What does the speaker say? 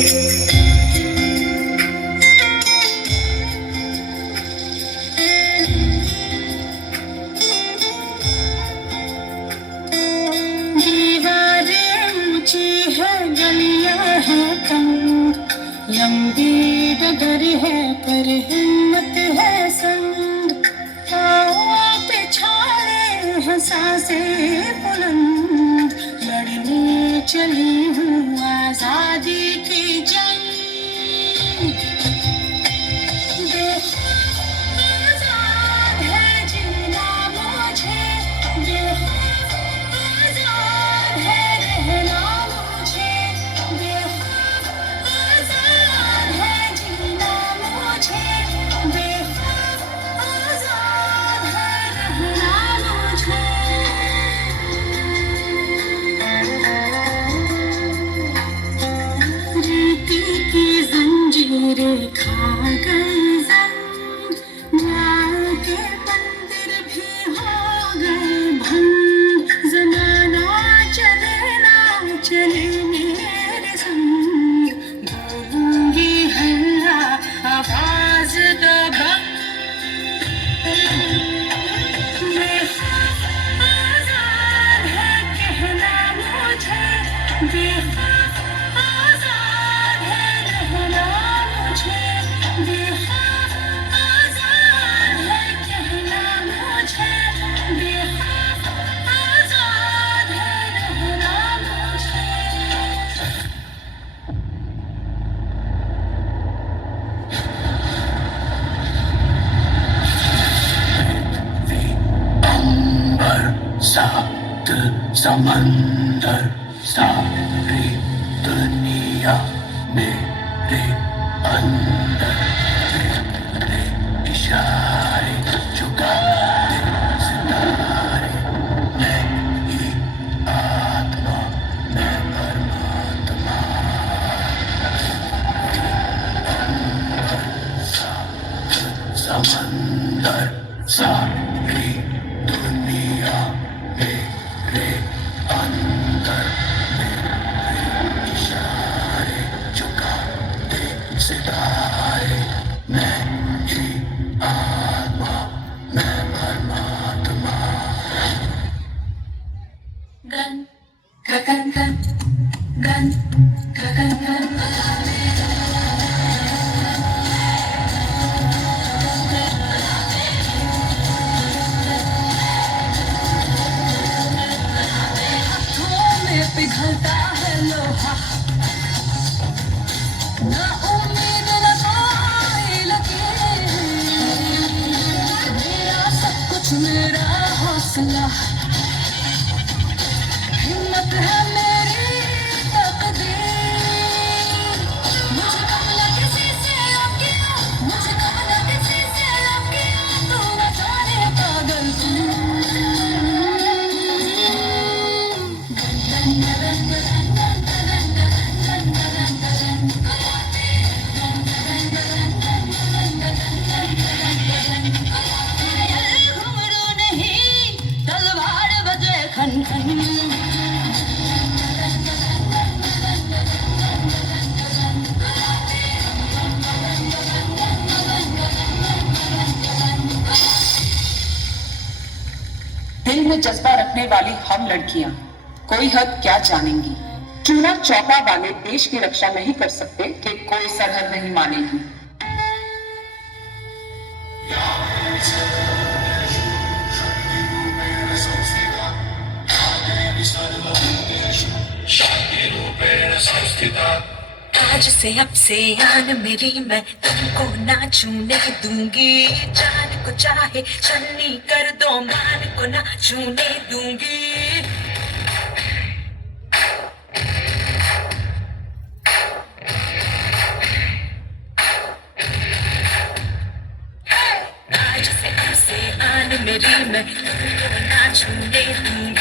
दीवारें ऊंची है, गलियां है तंग, लंबी डगर है पर हिम्मत है संग। पाँव पे छाले हैं सांसें बुलंद, लड़ने चली हूँ आजादी की जंग। आजाद है जीना मुझे, आजाद है रहना मुझे, आजाद है जीना मुझे, आजाद है रहना मुझे। रीति की जंजीरें खा गई जंग, न्याय के मंदिर भी हो गए भंग। जमाना चले ना चले मेरे संग, बोलूंगी हल्ला आवाज दबंग। आजाद है कहना मुझे, आजाद है रहना मुझे, आजाद है कहना मुझे, आजाद है रहना मुझे। अंबर सात समंदर, सारी दुनिया मेरे अंदर, तेरे इशारे चुकाते सितारे। मैं ही आत्मा, मैं परमात्मा। अंबर सात समंदर, सारी दुनिया मेरे अंदर, मेरे इशारे चुकाते सितारे। मैं ही आत्मा, मैं परमात्मा। गन गगन गन गन गगन गन। पिघलता है लोहा, ना उम्मीद न कोई लकीर, मेरा सब कुछ मेरा हौसला, हिम्मत है मेरी तकदीर। मुझे कब न किसी से लगिया, मुझे कब न किसी से लगिया, तू न जाने पागल क्यों। घुंघरू नहीं, तलवार बजे खन खन। दिल में जज्बा रखने वाली हम लड़कियां कोई हद क्या जानेंगी। चूना चौका वाले देश की रक्षा नहीं कर सकते कि कोई सरहद नहीं मानेगी। आज से अब से आन मेरी, मैं तुमको ना छूने दूंगी। जान को चाहे छन्नी कर दो, मान को ना छूने दूंगी। आज से अब से आन मेरी, मैं तुमको ना छूने दूंगी।